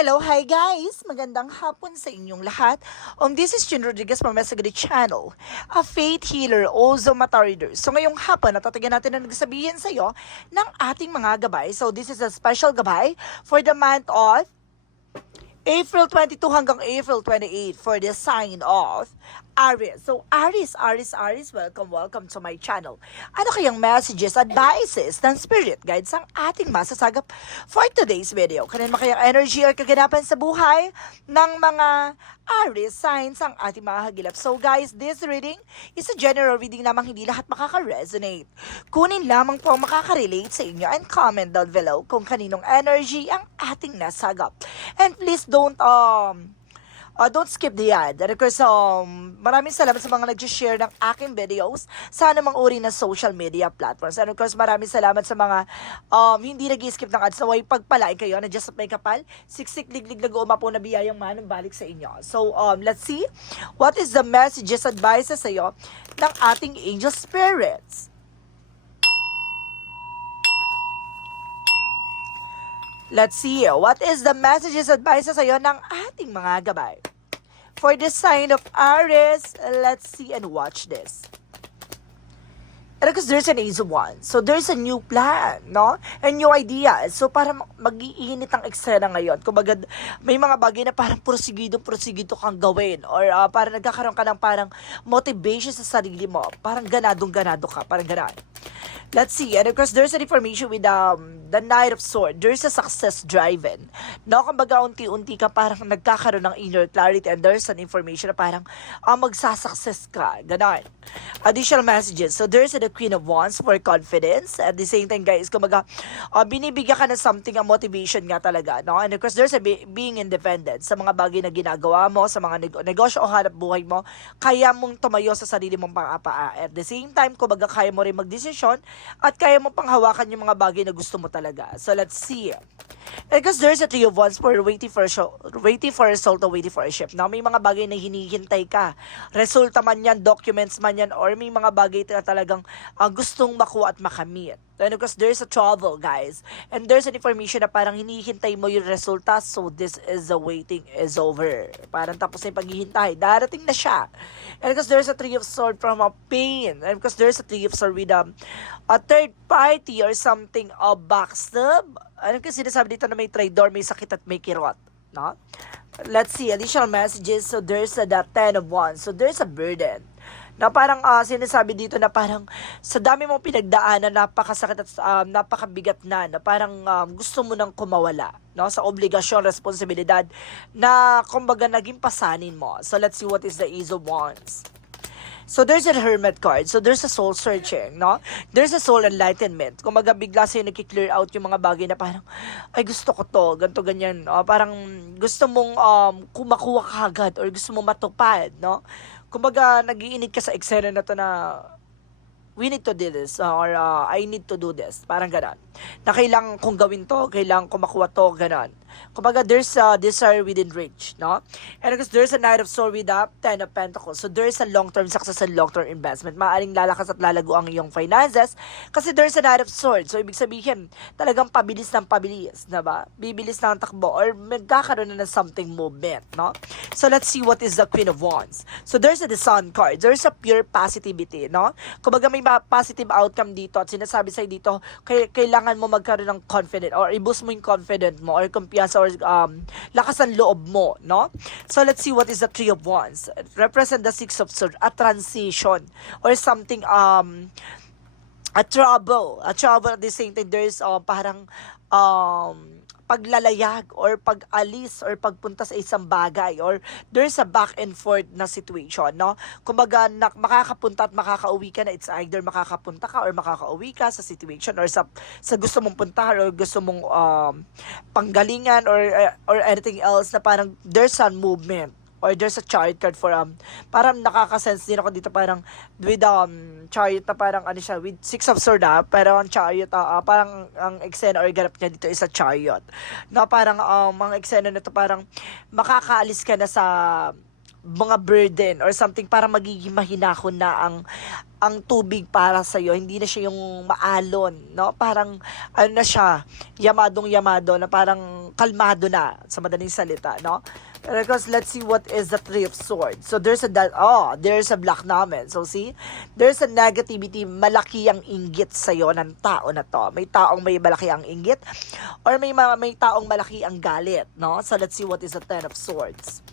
Hello, hi guys! Magandang hapon sa inyong lahat. Um, this is Jun Rodriguez from Mesagadi Channel, a faith healer, also mata reader. So ngayong hapon, natatagan natin na nagsabihin sa iyo ng ating mga gabay. So this is a special gabay for the month of April 22 hanggang April 28 for the sign of Aries. So, Aries, Aries, Aries, welcome, welcome to my channel. Ano kayang messages, advices ng spirit guides ang ating masasagap for today's video? Kanin makayang energy or kaganapan sa buhay ng mga Aries signs ang ating mga hagilap. So guys, this reading is a general reading lamang hindi lahat makaka-resonate. Kunin lamang po ang makaka-relate sa inyo and comment down below kung kaninong energy ang ating nasagap. And please don't um Uh, don't skip the ad. And of course, um, maraming salamat sa mga nag-share ng aking videos sa anumang uri ng social media platforms. And of course, maraming salamat sa mga um, hindi nag-skip ng ads. So, ay pagpalain kayo na just may kapal, siksik, liglig, nag-uuma po na biyayang manong balik sa inyo. So, um, let's see what is the messages, advices sa iyo ng ating angel spirits. Let's see, what is the messages, advices sa iyo ng ating mga gabay? For the sign of Aries, let's see and watch this. And because there's an ace of wands. So there's a new plan, no? A new idea. So para mag-iinit ang eksena ngayon. Kumbaga, may mga bagay na parang prosigido, prosigido kang gawin. Or uh, parang nagkakaroon ka ng parang motivation sa sarili mo. Parang ganadong ganado ka. Parang ganad. Let's see. And of course, there's an information with um, the Knight of Swords. There's a success driven. No, kumbaga unti-unti ka parang nagkakaroon ng inner clarity and there's an information na parang uh, magsasuccess ka. Ganon. Additional messages. So there's the Queen of Wands for confidence. At the same time, guys, kumbaga, uh, binibigyan ka ng something, ang motivation nga talaga. No? And of course, there's a be- being independent sa mga bagay na ginagawa mo, sa mga neg- negosyo o hanap buhay mo, kaya mong tumayo sa sarili mong pang-apaa. At the same time, kumbaga, kaya mo rin magdesisyon at kaya mo pang hawakan yung mga bagay na gusto mo talaga. So, let's see. Because there's a three of wands for waiting for a show, waiting for a result or waiting for a shift. Now, may mga bagay na hinihintay ka. Resulta man yan, documents man yan, or may mga bagay na talagang uh, gustong makuha at makamit. And of course, there's a trouble, guys. And there's an information na parang hinihintay mo yung resulta, so this is the waiting is over. Parang tapos na yung paghihintay. Darating na siya. And because there's a three of sword from a pain. And because there's a three of sword with um, a third party or something of backstab. Ano kasi sinasabi dito na may traitor, may sakit at may kirot. No? Let's see, additional messages. So there's a the ten of wands. So there's a burden na parang uh, sinasabi dito na parang sa dami mong pinagdaanan napakasakit at um, napakabigat na na parang um, gusto mo nang kumawala no sa obligasyon responsibilidad na kumbaga naging pasanin mo so let's see what is the ease of wands So there's a hermit card. So there's a soul searching, no? There's a soul enlightenment. Kung maga bigla sa'yo nagki-clear out yung mga bagay na parang, ay gusto ko to, ganto ganyan. O, parang gusto mong um, kumakuha ka agad or gusto mong matupad, no? Kumbaga, nagiinit ka sa eksena na to na we need to do this uh, or uh, I need to do this. Parang ganon. Na kailangan kong gawin to, kailangan kong makuha to, ganon. Kumbaga, there's a desire within reach, no? And because there's a Knight of Swords with a Ten of Pentacles. So, there's a long-term success and long-term investment. Maaring lalakas at lalago ang iyong finances kasi there's a Knight of Swords. So, ibig sabihin, talagang pabilis ng pabilis, na ba? Bibilis ng takbo or magkakaroon na ng something movement, no? So, let's see what is the Queen of Wands. So, there's a the Sun card. There's a pure positivity, no? Kumbaga, may ma- positive outcome dito at sinasabi sa'yo dito, kailangan mo magkaroon ng confident or i-boost mo yung confident mo or kumpiyansa or um, lakas ng loob mo, no? So, let's see what is the Three of Wands. Represent the Six of Swords, a transition or something, um, a trouble. A trouble at the same time, there's uh, parang, um, paglalayag or pag-alis or pagpunta sa isang bagay or there's a back and forth na situation, no? Kumbaga, na, makakapunta at makakauwi ka na, it's either makakapunta ka or makakauwi ka sa situation or sa, sa gusto mong puntahan or gusto mong um, panggalingan or, or anything else na parang there's a movement or there's a chariot card for um parang nakaka-sense din ako dito parang with um chariot na parang ano siya with six of sword ah, pero ang chariot ah, ah, parang ang eksena or ganap niya dito is a chariot na parang um, mga eksena nito parang makakaalis ka na sa mga burden or something para magiging mahinahon na ang ang tubig para sa iyo, hindi na siya yung maalon, no? Parang ano na siya, yamadong yamado na parang kalmado na sa madaling salita, no? Because let's see what is the Three of Swords. So there's a oh, there's a black naman. So see, there's a negativity, malaki ang inggit sa iyo ng tao na to. May taong may malaki ang inggit or may ma- may taong malaki ang galit, no? So let's see what is the Ten of Swords.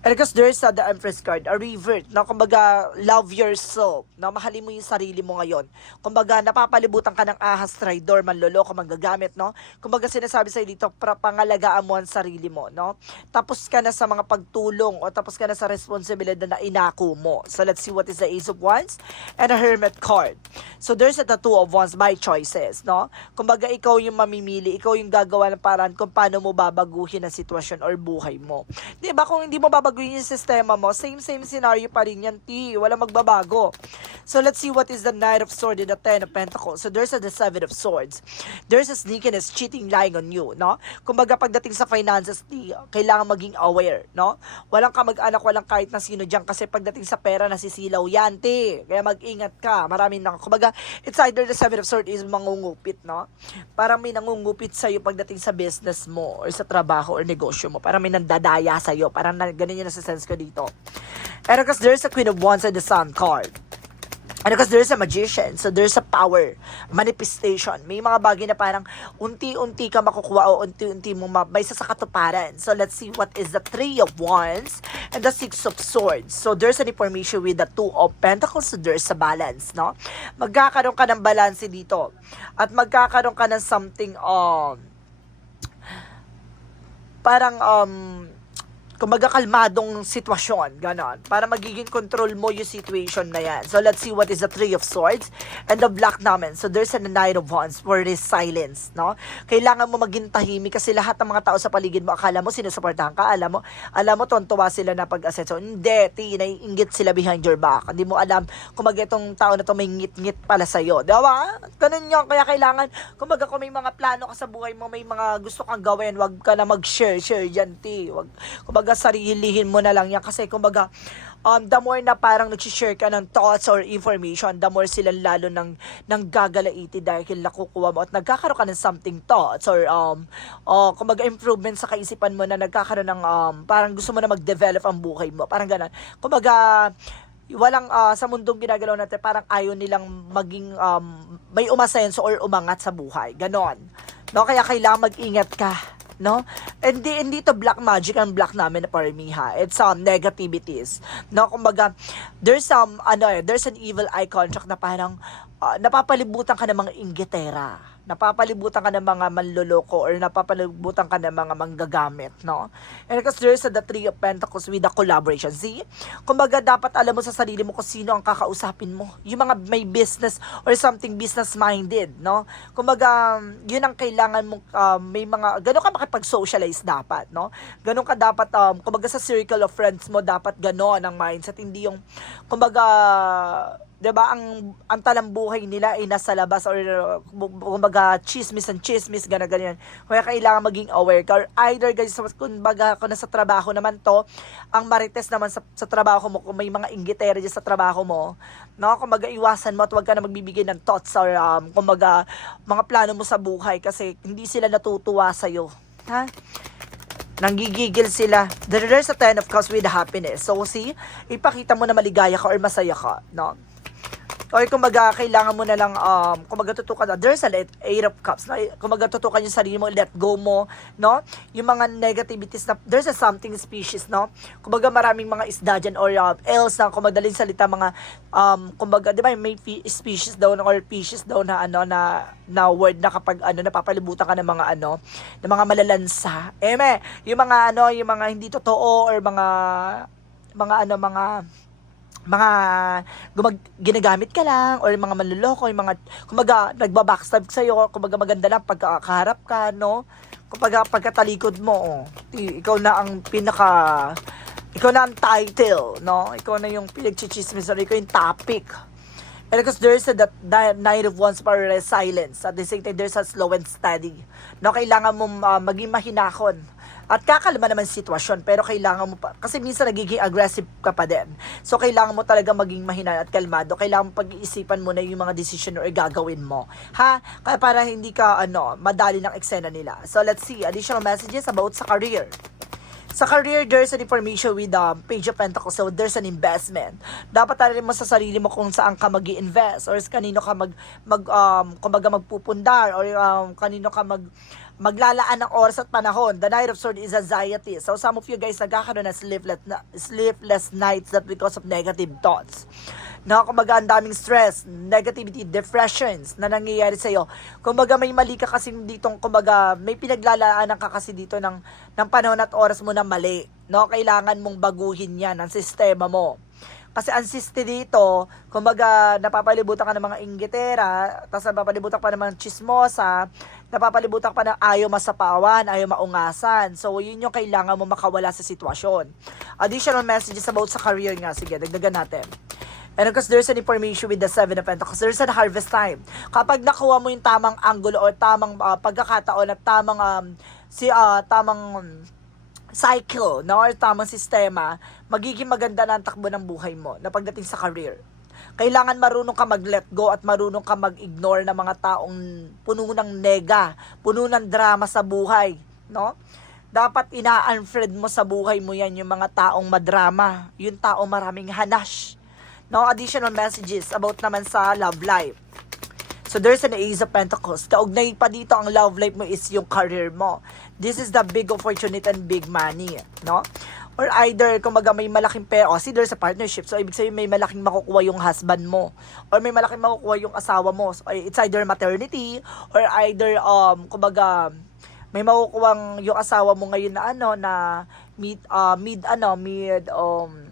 And because there's uh, the Empress card, a revert, na kumbaga, love yourself, na mahalin mo yung sarili mo ngayon. Kumbaga, napapalibutan ka ng ahas, traidor, manloloko, manggagamit, no? Kumbaga, sinasabi sa'yo dito, pra, pangalagaan mo ang sarili mo, no? Tapos ka na sa mga pagtulong o tapos ka na sa responsibilidad na inako mo. So, let's see what is the Ace of Wands and a Hermit card. So, there's a Two of Wands by choices, no? Kumbaga, ikaw yung mamimili, ikaw yung gagawa ng paraan kung paano mo babaguhin ang sitwasyon or buhay mo. Di ba? Kung hindi mo babaguhin yung sistema mo, same same scenario pa rin yan, T. Wala magbabago. So let's see what is the Knight of Swords and the Ten of Pentacles. So there's a the Seven of Swords. There's a sneakiness, cheating, lying on you, no? Kumbaga pagdating sa finances, T, kailangan maging aware, no? Walang kamag-anak, walang kahit na sino dyan kasi pagdating sa pera, nasisilaw yan, T. Kaya mag-ingat ka. Maraming na, kumbaga, it's either the Seven of Swords is mangungupit, no? Parang may nangungupit sa'yo pagdating sa business mo or sa trabaho or negosyo mo. Parang may nandadaya sa'yo. Parang na, ganun yung nasa sense ko dito. And because there's a Queen of Wands and the Sun card. And because there's a magician, so there's a power, manifestation. May mga bagay na parang unti-unti ka makukuha o unti-unti mo ma- may sa katuparan. So let's see what is the Three of Wands and the Six of Swords. So there's an information with the Two of Pentacles, so there's a balance, no? Magkakaroon ka ng balance dito. At magkakaroon ka ng something, um, parang, um, kumbaga kalmadong sitwasyon, ganon. Para magiging control mo yung situation na yan. So, let's see what is the Three of Swords and the Black naman. So, there's a Nine of Wands for this silence, no? Kailangan mo maging tahimik kasi lahat ng mga tao sa paligid mo, akala mo sinusuportahan ka, alam mo, alam mo, tontuwa sila na pag-asenso. Hindi, ti, naiingit sila behind your back. Hindi mo alam mag itong tao na to may ngit-ngit pala sa'yo. Di ba? Ganun yun. Kaya kailangan, kumbaga kung may mga plano ka sa buhay mo, may mga gusto kang gawin, wag ka na mag-share, share dyan, ti. Wag, kumbaga sarilihin mo na lang yan kasi kumbaga um, the more na parang nag-share ka ng thoughts or information, the more sila lalo nang, nang gagalaiti dahil nakukuha mo at nagkakaroon ka ng something thoughts or um, oh, kumbaga improvement sa kaisipan mo na nagkakaroon ng um, parang gusto mo na mag-develop ang buhay mo. Parang ganun. Kumbaga, walang ah, sa mundong ginagalaw natin parang ayaw nilang maging um, may umasenso or umangat sa buhay. Ganon. No, kaya kailangan mag-ingat ka no? Hindi hindi to black magic ang black namin na paramiha. It's um negativities. No, kumbaga there's some ano eh, there's an evil eye contract na parang ah, napapalibutan ka ng mga inggitera. Napapalibutan ka ng mga manloloko or napapalibutan ka ng mga manggagamit, no? And because there's the three of pentacles with the collaboration. See? Kumbaga, dapat alam mo sa sarili mo kung sino ang kakausapin mo. Yung mga may business or something business-minded, no? Kumbaga, yun ang kailangan mo, um, may mga, gano'n ka makipag-socialize dapat, no? Gano'n ka dapat, um, kumbaga sa circle of friends mo, dapat gano'n ang mindset. Hindi yung, kumbaga, 'di ba ang ang talambuhay nila ay nasa labas or kumbaga chismis and chismis gana ganyan. Kaya kailangan maging aware ka or either guys kumbaga kung nasa trabaho naman to, ang marites naman sa, sa trabaho mo kung may mga inggitera sa trabaho mo, no? Kumbaga iwasan mo at huwag ka na magbibigay ng thoughts or um, kumbaga mga plano mo sa buhay kasi hindi sila natutuwa sa iyo. Ha? nanggigigil sila. There's a ten of cups with happiness. So, see, ipakita mo na maligaya ka or masaya ka, no? Or kumbaga, kailangan mo na lang, um, kumbaga tutukan na, there's a let, eight of cups, no? Kumbaga tutukan yung sarili mo, let go mo, no? Yung mga negativities na, there's a something species, no? Kumbaga maraming mga isda dyan or uh, else na, kumbaga madaling salita, mga, um, kumbaga, di ba, may species daw or fishes daw na, ano, na, na word na kapag, ano, napapalibutan ka ng mga, ano, ng mga malalansa. Eme, yung mga, ano, yung mga hindi totoo or mga, mga, ano, mga, mga gumag, ginagamit ka lang or mga manluloko, yung mga kumbaga nagba-backstab sa iyo, kumbaga maganda lang pagkakaharap ka, no? Kumbaga pagkatalikod mo, oh, ikaw na ang pinaka ikaw na ang title, no? Ikaw na yung pinagchichismis or ikaw yung topic. And because there's a that, Nine of Wands para silence. At the same time, there's a slow and steady. No, kailangan mo ah, maging mahinahon. At kakalma naman sitwasyon, pero kailangan mo pa, kasi minsan nagiging aggressive ka pa din. So, kailangan mo talaga maging mahina at kalmado. Kailangan mo pag-iisipan mo na yung mga decision or gagawin mo. Ha? Kaya para hindi ka, ano, madali ng eksena nila. So, let's see. Additional messages about sa career. Sa career, there's an information with um, Page of Pentacles. So, there's an investment. Dapat talaga mo sa sarili mo kung saan ka mag invest or kanino ka mag, mag um, kumbaga magpupundar or um, kanino ka mag maglalaan ng oras at panahon. The Night of Swords is anxiety. So, some of you guys nagkakaroon ng sleepless, na, sleepless nights that because of negative thoughts. No, kumbaga ang daming stress, negativity, depressions na nangyayari sa iyo. Kumbaga may mali ka kasi ditong kumbaga may pinaglalaanan ka kasi dito ng ng panahon at oras mo na mali. No, kailangan mong baguhin 'yan ang sistema mo. Kasi ang siste dito, kumbaga napapalibutan ka ng mga inggitera, tapos napapalibutan pa ng mga chismosa, napapalibutan pa ng ayaw masapawan, ayaw maungasan. So, yun yung kailangan mo makawala sa sitwasyon. Additional messages about sa career nga. Sige, dagdagan natin. And of course, there's an information with the Seven of Pentacles. There's a harvest time. Kapag nakuha mo yung tamang angulo or tamang uh, pagkakataon at tamang um, si uh, tamang cycle, no, or tamang sistema, magiging maganda na ang takbo ng buhay mo na pagdating sa career. Kailangan marunong ka mag-let go at marunong ka mag-ignore ng mga taong puno ng nega, puno ng drama sa buhay, no? Dapat ina-unfriend mo sa buhay mo yan yung mga taong madrama, yung taong maraming hanash. No additional messages about naman sa love life. So there's an Ace of Pentacles. Kaugnay pa dito ang love life mo is yung career mo. This is the big opportunity and big money, no? Or either kumbaga may malaking pera, o see there's a partnership. So ibig sabihin may malaking makukuha yung husband mo or may malaking makukuha yung asawa mo. So, it's either maternity or either um kumbaga may makukuha yung asawa mo ngayon na ano na mid uh, mid ano mid um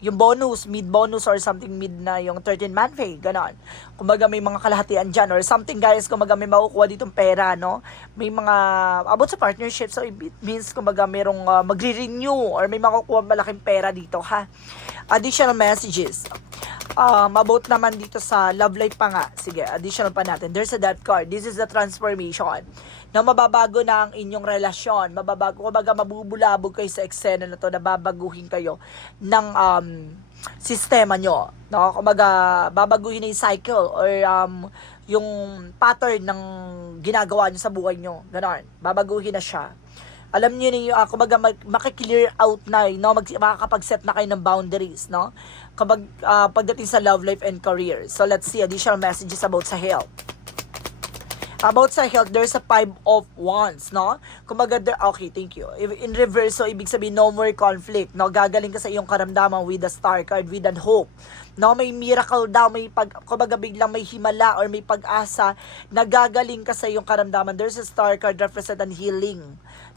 yung bonus, mid bonus or something mid na yung 13 month pay, ganon. Kumbaga may mga kalahatian dyan or something guys, kumbaga may makukuha ditong pera, no? May mga, about sa partnership, so it means kumbaga merong uh, magre-renew or may makukuha malaking pera dito, ha? Additional messages. Um, about naman dito sa love life pa nga. Sige, additional pa natin. There's a death card. This is the transformation. Na mababago na ang inyong relasyon. Mababago, kumbaga mabubulabog kayo sa eksena na to na babaguhin kayo ng um, sistema nyo. No? Kumbaga, babaguhin na yung cycle or um, yung pattern ng ginagawa nyo sa buhay nyo. Ganon. Babaguhin na siya alam niyo niyo uh, kumbaga mag, makiklear out na eh, no? Mag makakapag-set na kayo ng boundaries no? Kapag uh, pagdating sa love life and career. So let's see additional messages about sa health About sa health, there's a five of wands, no? Kumbaga, there, okay, thank you. In reverse, so ibig sabihin, no more conflict, no? Gagaling ka sa iyong karamdaman with the star card, with an hope. No, may miracle daw, may pag, kumbaga biglang may himala or may pag-asa na gagaling ka sa iyong karamdaman. There's a star card represent healing.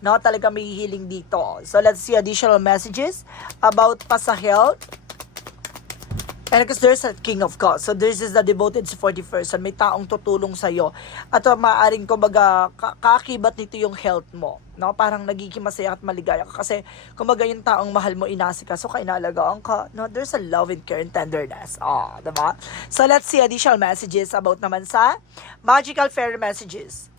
No, talaga may healing dito. So, let's see additional messages about pa sa health. And because there's a king of cups. So this is the devoted sa 41st. May taong tutulong sa iyo. At uh, maaaring kumbaga ka- kaakibat nito yung health mo. No? Parang nagiging masaya at maligaya ka. Kasi kumbaga yung taong mahal mo inasika. So kainalagaan ka. No? There's a love and care and tenderness. Oh, diba? So let's see additional messages about naman sa magical fairy messages.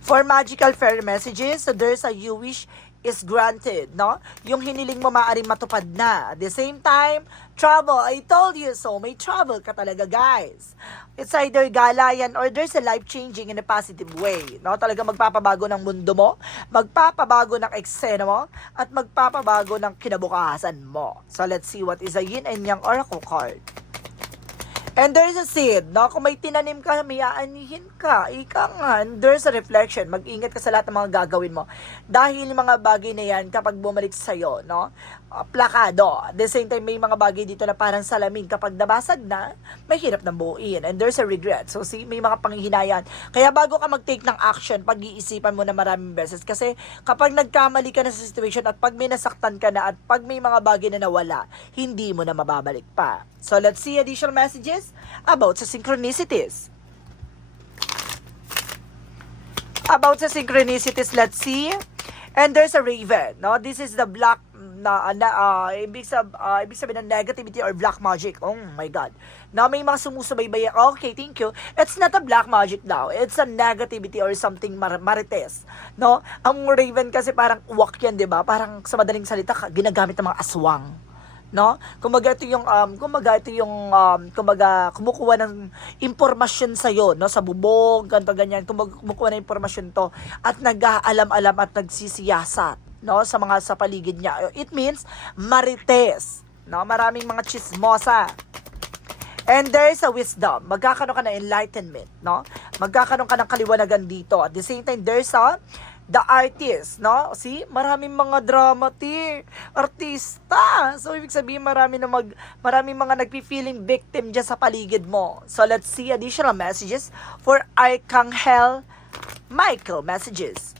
For magical fairy messages, so there's a you wish is granted, no? Yung hiniling mo maaaring matupad na. At the same time, trouble, I told you so. May trouble ka talaga, guys. It's either galayan or there's a life-changing in a positive way, no? Talaga magpapabago ng mundo mo, magpapabago ng eksena mo, at magpapabago ng kinabukasan mo. So, let's see what is a yin and yang oracle card. And there's a seed, no? Kung may tinanim ka, may aanihin ka. Ika nga, and there's a reflection. Mag-ingat ka sa lahat ng mga gagawin mo. Dahil yung mga bagay na yan, kapag bumalik sa'yo, no? Uh, plakado. At the same time, may mga bagay dito na parang salamin. Kapag nabasag na, may hirap na buuin. And there's a regret. So, see, may mga panghihinayan. Kaya bago ka mag-take ng action, pag-iisipan mo na maraming beses. Kasi kapag nagkamali ka na sa situation at pag may nasaktan ka na at pag may mga bagay na nawala, hindi mo na mababalik pa. So, let's see additional messages about sa synchronicities. About sa synchronicities, let's see. And there's a raven, no? This is the black na, na ah, ibig, sab, ah, ibig sabihin ng negativity or black magic. Oh my God. Na may mga sumusubaybay. Okay, thank you. It's not a black magic daw. It's a negativity or something mar- marites. No? Ang raven kasi parang uwak yan, di ba? Parang sa madaling salita, ginagamit ng mga aswang no? Kumbaga ito yung um kumbaga ito yung um kumbaga kumukuha ng impormasyon sa iyo, no? Sa bubog, ganto ganyan. Kumbaga kumukuha ng impormasyon to at nag-aalam-alam at nagsisiyasat, no? Sa mga sa paligid niya. It means marites, no? Maraming mga chismosa. And there is a wisdom. Magkakaroon ka ng enlightenment, no? Magkakaroon ka ng kaliwanagan dito. At the same time, there's a the artist, no? See, maraming mga dramati, artista. So, ibig sabihin, marami na mag, maraming mga nagpi-feeling victim dyan sa paligid mo. So, let's see additional messages for Archangel Michael messages.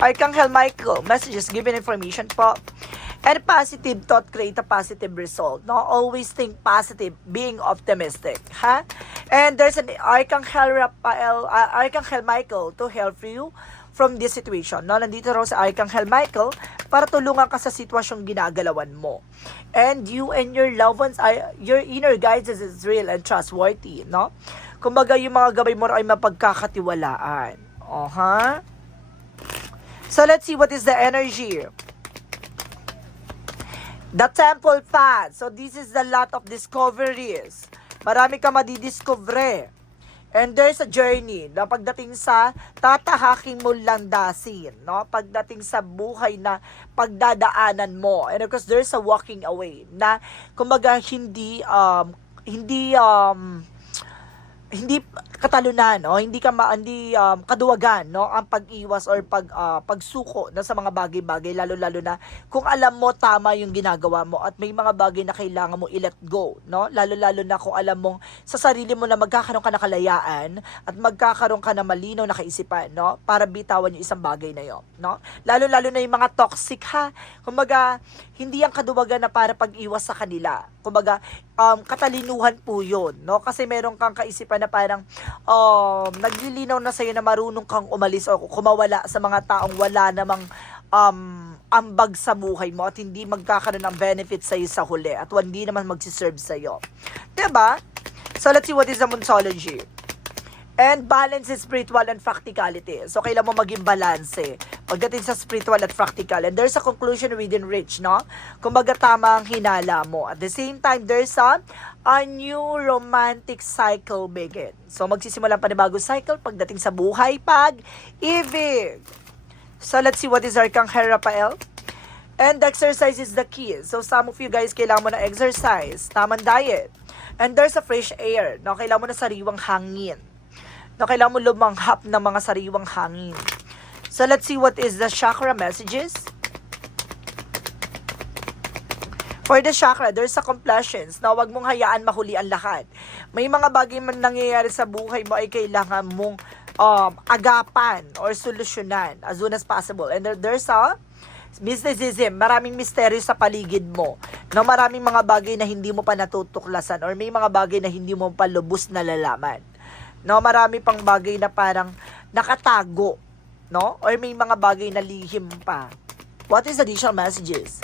Archangel Michael, messages given information po. And positive thought create a positive result. No? Always think positive, being optimistic. Ha? And there's an Archangel Raphael, uh, Archangel Michael to help you from this situation. No? Nandito raw sa Archangel Michael para tulungan ka sa sitwasyong ginagalawan mo. And you and your loved ones, are, your inner guidance is real and trustworthy. No? Kumbaga yung mga gabay mo ay mapagkakatiwalaan. O, ha? So let's see what is the energy. The temple path. So this is the lot of discoveries. Marami ka madidiscover. And there's a journey na pagdating sa tatahaking mo landasin, no? Pagdating sa buhay na pagdadaanan mo. And of course, there's a walking away na kumbaga hindi um hindi um hindi katalunan no? Hindi ka ma, hindi um, kaduwagan no? Ang pag-iwas or pag ah, pagsuko na sa mga bagay-bagay lalo lalo na kung alam mo tama yung ginagawa mo at may mga bagay na kailangan mo i-let go no? Lalo lalo na kung alam mong sa sarili mo na magkakaroon ka ng kalayaan at magkakaroon ka ng malinaw na kaisipan no? Para bitawan yung isang bagay na yon no? Lalo lalo na yung mga toxic ha? Kumbaga hindi ang kaduwagan na para pag-iwas sa kanila kumbaga um, katalinuhan po yun no kasi meron kang kaisipan na parang um, naglilinaw na sa'yo na marunong kang umalis o kumawala sa mga taong wala namang um, ambag sa buhay mo at hindi magkakaroon ng benefit sa'yo sa huli at hindi naman magsiserve sa'yo. 'Di ba? So let's see what is the Monsology. And balance is spiritual and practicality. So, kailan mo maging balance pagdating sa spiritual at practical. And there's a conclusion within reach, no? Kumbaga tama ang hinala mo. At the same time, there's a, a new romantic cycle begin. So, magsisimula pa bagong cycle pagdating sa buhay pag-ibig. So, let's see what is Archangel Raphael. And exercise is the key. So, some of you guys, kailangan mo na exercise, tamang diet. And there's a fresh air. No? Kailangan mo na sariwang hangin na kailangan mo lumanghap ng mga sariwang hangin. So, let's see what is the chakra messages. For the chakra, there's a complaisance na huwag mong hayaan mahuli ang lahat. May mga bagay man nangyayari sa buhay mo ay kailangan mong um, agapan or solusyonan as soon as possible. And there, there's a mysticism, maraming misteryo sa paligid mo, na maraming mga bagay na hindi mo pa natutuklasan or may mga bagay na hindi mo pa lubos nalalaman. No, marami pang bagay na parang nakatago, no? Or may mga bagay na lihim pa. What is additional messages?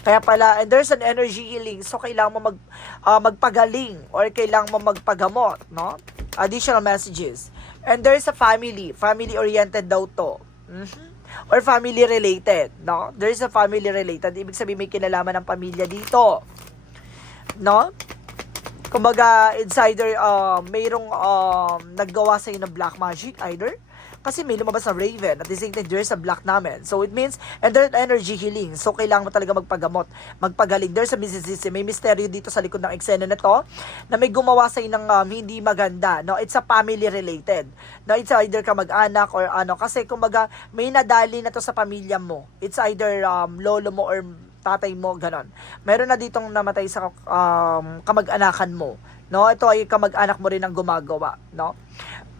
Kaya pala, and there's an energy healing, so kailangan mo mag, ah, magpagaling or kailangan mo magpagamot, no? Additional messages. And there's a family, family-oriented daw to. Mhm. Or family-related, no? There's a family-related, ibig sabihin may kinalaman ng pamilya dito. No? Kumbaga, it's either uh, mayroong um, naggawa sa'yo ng black magic, either. Kasi may lumabas na raven. At the same time, there's a black naman. So, it means, and there's energy healing. So, kailangan mo talaga magpagamot, magpagaling. There's a mysticism. May misteryo dito sa likod ng eksena na to, na may gumawa sa'yo ng um, hindi maganda. No? It's a family related. No? It's either ka mag-anak or ano. Kasi, kumbaga, may nadali na to sa pamilya mo. It's either um, lolo mo or tatay mo, ganon. Meron na ditong namatay sa um, kamag-anakan mo. No? Ito ay kamag-anak mo rin ang gumagawa. No?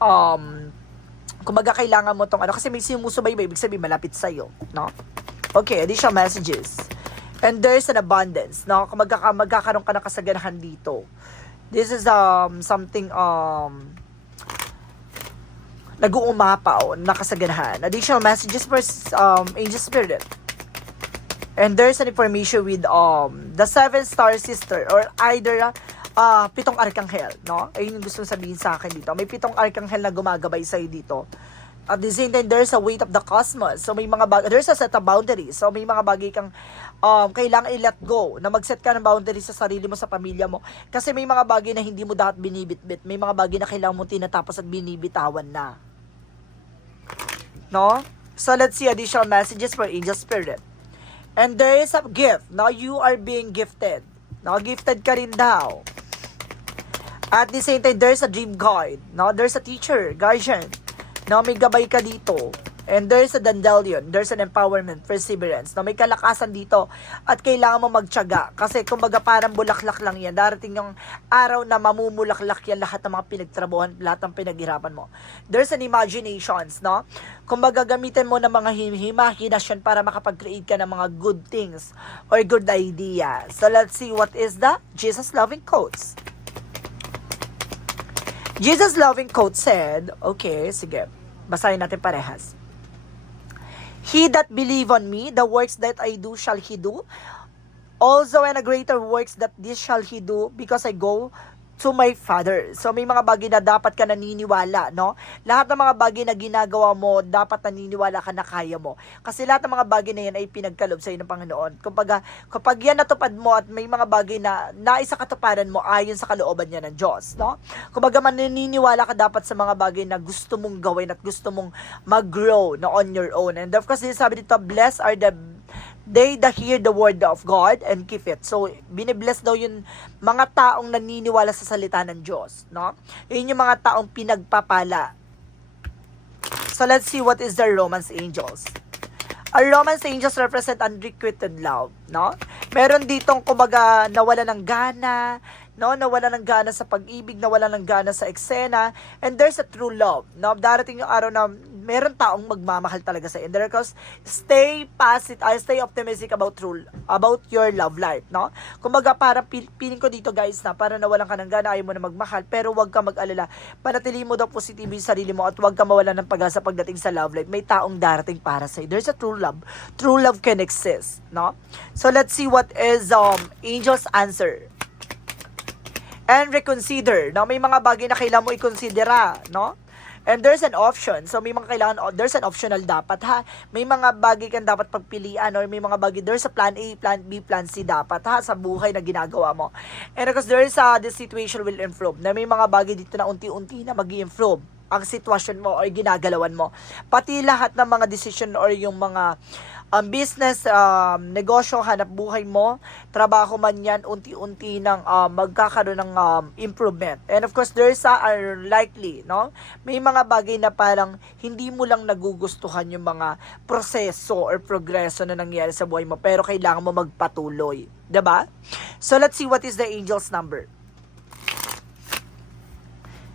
Um, kumbaga kailangan mo tong ano, kasi may sumusubaybay, ibig sabihin malapit sa'yo. No? Okay, additional messages. And there's an abundance. No? Kumbaga ka, magkakaroon ka ng kasaganahan dito. This is um, something um, nag-uumapaw na kasaganahan. Additional messages for um, angel spirit. And there's an information with um the seven star sister or either uh, pitong arkanghel, no? Ayun yung gusto sabihin sa akin dito. May pitong arkanghel na gumagabay sa'yo dito. At the same time, there's a weight of the cosmos. So may mga bag there's a set of boundaries. So may mga bagay kang um, kailangan i-let go, na mag-set ka ng boundaries sa sarili mo, sa pamilya mo. Kasi may mga bagay na hindi mo dapat binibitbit. May mga bagay na kailangan mo tinatapos at binibitawan na. No? So let's see additional messages for angel spirit. And there is a gift. Now you are being gifted. Now gifted ka rin daw. At the same time, there's a dream guide. No, there's a teacher, guardian. No, may gabay ka dito. And there's a dandelion. There's an empowerment, perseverance. No, may kalakasan dito. At kailangan mo magtiyaga. Kasi kumbaga parang bulaklak lang yan. Darating yung araw na mamumulaklak yan lahat ng mga pinagtrabuhan, lahat ng pinaghirapan mo. There's an imaginations, no? Kumbaga gamitin mo ng mga imagination para makapag-create ka ng mga good things or good idea. So let's see what is the Jesus loving quotes. Jesus loving quote said, okay, sige, basahin natin parehas. He that believe on me, the works that I do shall he do. Also and a greater works that this shall he do because I go to my Father. So may mga bagay na dapat ka naniniwala, no? Lahat ng mga bagay na ginagawa mo, dapat naniniwala ka na kaya mo. Kasi lahat ng mga bagay na yan ay pinagkalob sa iyo ng Panginoon. Kumbaga, kapag yan natupad mo at may mga bagay na naisa katuparan mo ayon sa kalooban niya ng Diyos, no? Kumbaga, maniniwala ka dapat sa mga bagay na gusto mong gawin at gusto mong mag-grow no, on your own. And of course, sabi dito, blessed are the they that hear the word of God and keep it. So, binibless daw yung mga taong naniniwala sa salita ng Diyos, no? Yun yung mga taong pinagpapala. So, let's see what is the Romance Angels. Our Romance Angels represent unrequited love, no? Meron ditong kumbaga nawala ng gana, no? Nawala ng gana sa pag-ibig, nawala ng gana sa eksena, and there's a true love, no? Darating yung araw na meron taong magmamahal talaga sa iyo. Because stay positive, uh, stay optimistic about true, about your love life, no? Kumbaga pil- piling ko dito guys na para nawalan ka ng gana, ayaw mo na magmahal, pero wag ka mag-alala. Panatili mo daw positive yung sarili mo at wag ka mawalan ng pag-asa pagdating sa love life. May taong darating para sa There's a true love. True love can exist, no? So let's see what is um angel's answer and reconsider. No, may mga bagay na kailangan mo i-considera, no? And there's an option. So may mga kailangan there's an optional dapat ha. May mga bagay kang dapat pagpilian or may mga bagay there's a plan A, plan B, plan C dapat ha sa buhay na ginagawa mo. And because there is a the situation will improve. Na may mga bagay dito na unti-unti na magi-improve ang sitwasyon mo or ginagalawan mo. Pati lahat ng mga decision or yung mga um, business, um, negosyo, hanap buhay mo, trabaho man yan, unti-unti nang um, magkakaroon ng um, improvement. And of course, there's a, are likely, no? May mga bagay na parang hindi mo lang nagugustuhan yung mga proseso or progreso na nangyari sa buhay mo, pero kailangan mo magpatuloy. 'di ba? So let's see what is the angel's number.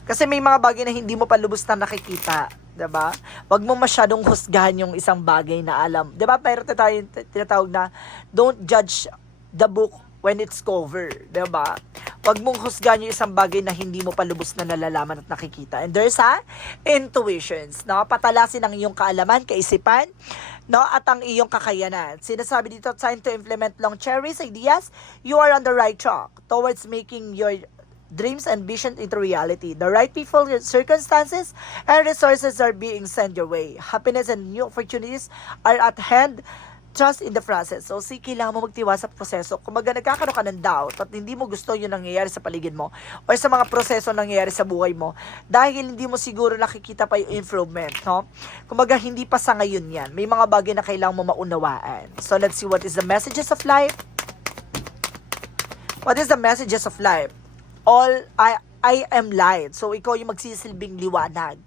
Kasi may mga bagay na hindi mo pa lubos na nakikita. 'Di ba? Wag mo masyadong husgahan yung isang bagay na alam. 'Di ba? Pero tayo tinatawag na don't judge the book when it's cover, 'di ba? Wag mong husgahan yung isang bagay na hindi mo pa lubos na nalalaman at nakikita. And there's a intuitions, no? Patalasin ang iyong kaalaman, kaisipan, no? At ang iyong kakayanan. Sinasabi dito, time to implement long cherished ideas. You are on the right track towards making your dreams and vision into reality. The right people, circumstances, and resources are being sent your way. Happiness and new opportunities are at hand. Trust in the process. So, si kailangan mo magtiwa sa proseso. Kung maga nagkakaroon ka ng doubt at hindi mo gusto yung nangyayari sa paligid mo o sa mga proseso nangyayari sa buhay mo dahil hindi mo siguro nakikita pa yung improvement, no? Kung maga hindi pa sa ngayon yan. May mga bagay na kailangan mo maunawaan. So, let's see what is the messages of life. What is the messages of life? All I I am light. So ikaw yung magsisilbing liwanag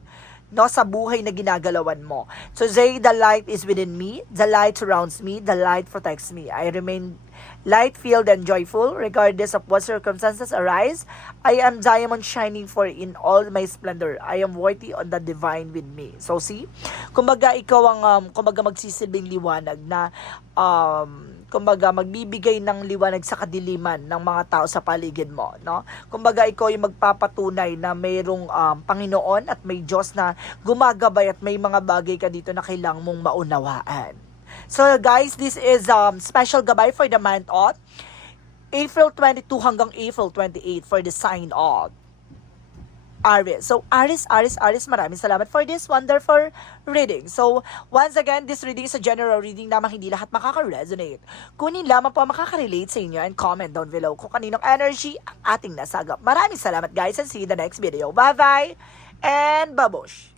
no sa buhay na ginagalawan mo. So say the light is within me, the light surrounds me, the light protects me. I remain light filled and joyful regardless of what circumstances arise. I am diamond shining for in all my splendor. I am worthy on the divine with me. So see, kumbaga ikaw ang um, kumbaga magsisilbing liwanag na um kumbaga magbibigay ng liwanag sa kadiliman ng mga tao sa paligid mo, no? Kumbaga ikaw yung magpapatunay na mayroong um, Panginoon at may Diyos na gumagabay at may mga bagay ka dito na kailangang mong maunawaan. So guys, this is um special gabay for the month of April 22 hanggang April 28 for the sign of Aries. So, Aries, Aries, Aries, maraming salamat for this wonderful reading. So, once again, this reading is a general reading naman hindi lahat makaka-resonate. Kunin lamang po makaka-relate sa inyo and comment down below kung kaninong energy ang ating nasagap. Maraming salamat guys and see you in the next video. Bye-bye and babush!